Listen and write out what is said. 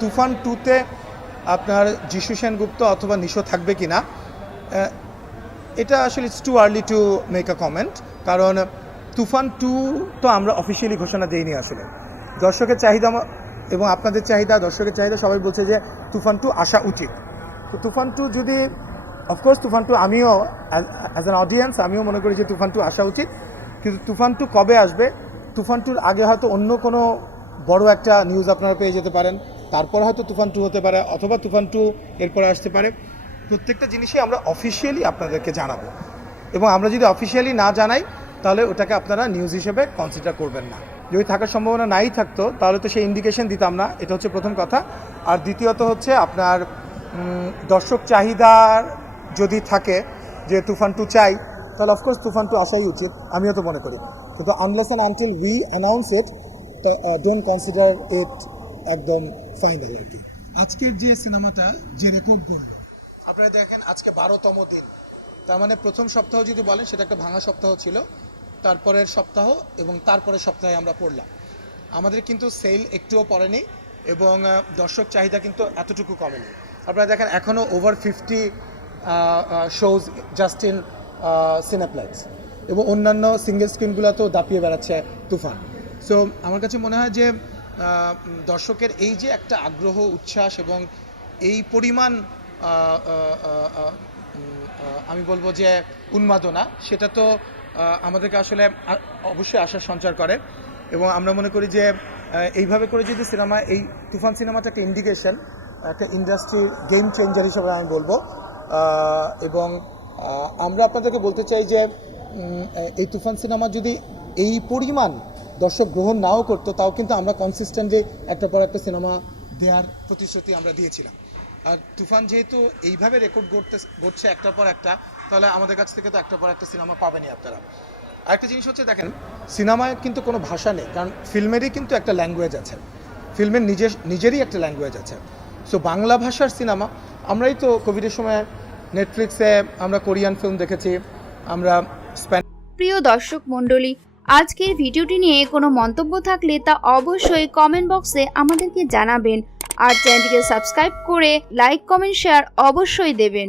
তুফান টুতে আপনার যিশু সেনগুপ্ত অথবা নিশো থাকবে কি না এটা আসলে it's too early to make a comment কারণ তুফান টু তো আমরা অফিসিয়ালি ঘোষণা দিইনি আসলে। দর্শকের চাহিদা এবং আপনাদের চাহিদা, দর্শকের চাহিদা সবাই বলছে যে তুফান টু আসা উচিত। তো তুফান টু যদি অফকোর্স তুফান টু আমিও অ্যাজ অ্যান অডিয়েন্স আমিও মনে করি যে তুফান টু আসা উচিত। কিন্তু তুফান টু কবে আসবে? তুফান টুর আগে হয়তো অন্য কোনো বড় একটা নিউজ আপনারা পেয়ে যেতে পারেন। তারপর হয়তো তুফান টু হতে পারে অথবা তুফান টু এরপরে আসতে পারে। প্রত্যেকটা জিনিসই আমরা অফিসিয়ালি আপনাদেরকে জানাব। এবং আমরা যদি অফিসিয়ালি না জানাই, তাহলে ওটাকে আপনারা নিউজ হিসেবে কনসিডার করবেন না। যদি থাকার সম্ভাবনা নাই থাকতো, তাহলে তো সেই ইন্ডিকেশন দিতাম না। এটা হচ্ছে প্রথম কথা। আর দ্বিতীয়ত হচ্ছে আপনার দর্শক চাহিদার যদি থাকে যে তুফান টু চাই, তাহলে অফকোর্স তুফান টু আসাই উচিত। আমিও তো মনে করি। কিন্তু unless and until we announce it don't consider it একদম ফাইনাল আর কি। আজকের যে সিনেমাটা যে রেকর্ড করল আপনারা দেখেন আজকে বারোতম দিন। তার মানে প্রথম সপ্তাহ যদি বলেন সেটা একটা ভাঙা সপ্তাহ ছিল। তারপরের সপ্তাহ এবং তারপরের সপ্তাহে আমরা পড়লাম। আমাদের কিন্তু সেল একটুও পড়েনি এবং দর্শক চাহিদা কিন্তু এতটুকু কমেনি। আপনারা দেখেন এখনও over fifty shows just in Cineplex এবং অন্যান্য সিঙ্গেল স্ক্রিনগুলোতেও দাপিয়ে বেড়াচ্ছে তুফান। সো আমার কাছে মনে হয় যে দর্শকের এই যে একটা আগ্রহ, উচ্ছ্বাস এবং এই পরিমাণ আমি বলব যে উন্মাদনা, সেটা তো আমাদেরকে আসলে অবশ্যই আশার সঞ্চার করে এবং আমরা মনে করি যে এইভাবে করে যদি সিনেমা, এই তুফান সিনেমাটা একটা ইন্ডিকেশন, একটা ইন্ডাস্ট্রির গেম চেঞ্জার হিসেবে আমি বলব। এবং আমরা আপনাদেরকে বলতে চাই যে এই তুফান সিনেমা যদি এই পরিমাণ দর্শক গ্রহণ নাও করতো, তাও কিন্তু আমরা কনসিস্টেন্টলি একটা পর একটা সিনেমা দেওয়ার প্রতিশ্রুতি আমরা দিয়েছিলাম। আর তুফান যেহেতু এইভাবে রেকর্ড করতে করছে একটার পর একটা, তাহলে আমাদের কাছ থেকে তো একটার পর একটা সিনেমা পাবেনি আপনারা। আরেকটা জিনিস হচ্ছে, দেখেন সিনেমায় কিন্তু কোনো ভাষা নেই, কারণ ফিল্মেরই কিন্তু একটা ল্যাঙ্গুয়েজ আছে। ফিল্মের নিজের নিজেরই একটা ল্যাঙ্গুয়েজ আছে। সো বাংলা ভাষার সিনেমা আমরাই তো কোভিডের সময় নেটফ্লিক্সে আমরা কোরিয়ান ফিল্ম দেখেছি, আমরা প্রিয় দর্শক মণ্ডলী আজকের ভিডিওটি নিয়ে কোনো মন্তব্য থাকলে তা অবশ্যই কমেন্ট বক্সে আমাদেরকে জানাবেন। আর চ্যানেলটিকে সাবস্ক্রাইব করে লাইক কমেন্ট শেয়ার অবশ্যই দেবেন।